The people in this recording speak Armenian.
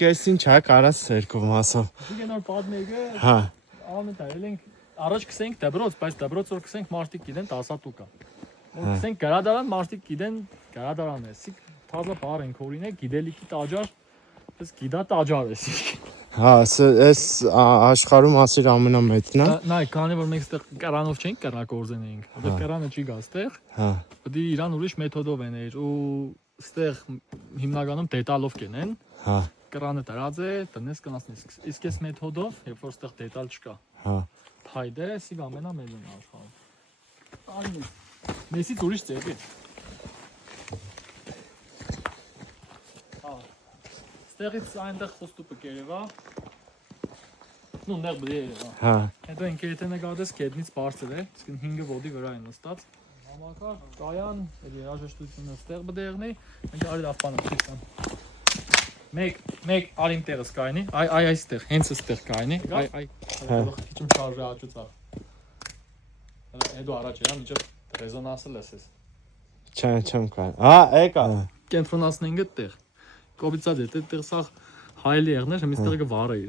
Ես ինչ հա կարաս երկու մասով։ Դուք նոր պատմեգը Հա։ անընդհատ ենք առաջ կսենք դբրոց, բայց դբրոց որ կսենք մարտիկ գիտեն 10 տուկա։ Որ կսենք գրադարան մարտիկ գիտեն գրադարան է։ Սիկ թազա բար ենք օրինակ գիդելիքի տաճար, ես գիդա տաճար է սիկ։ Հա, այս աշխարհում ասիր ամենամեծն է։ Նայ, քանի որ մենք այդտեղ կրանով չենք կրակորձենեինք, բայց կրանը չի գա այդտեղ։ Հա։ Պետք է իրան ուրիշ մեթոդով եներ ու այդտեղ հիմնականում դետալով կենեն։ Հա։ Կրանը դրած է, տնես կանացնես։ Իսկ այս մեթոդով, երբ որ այդտեղ դետալ չկա։ Հա։ Փայդը սիկ ամենամեծն է աշխարհում։ Այո։ Մեսից ուրիշ ծեպի։ Հա։ Ստեղից այնտեղ խոստուպը կերևա։ Ну, նեղ բերևա։ Հա։ Հետո ինքը եթե նկատես կետնից բարձր է, իսկ 5 ոդի վրա են նստած։ Համակարգ, կայան, երաժշտությունը ստեղ բդեղնի, մենք արի լավ բան ցույցան։ Մեկ արիմ տեղս կայնի, այստեղ, հենց այստեղ կայնի, այ քիչում շարժը աճուծա։ Հետո առաջ էլա, միջև ռեզոնանսը լսես։ Չեմ կան։ Հա, եկա։ Կենտրոնացնենք այդտեղ։ Կոբիցած է, այդտեղ սա հայելի եղներ, հենց տեղը վառը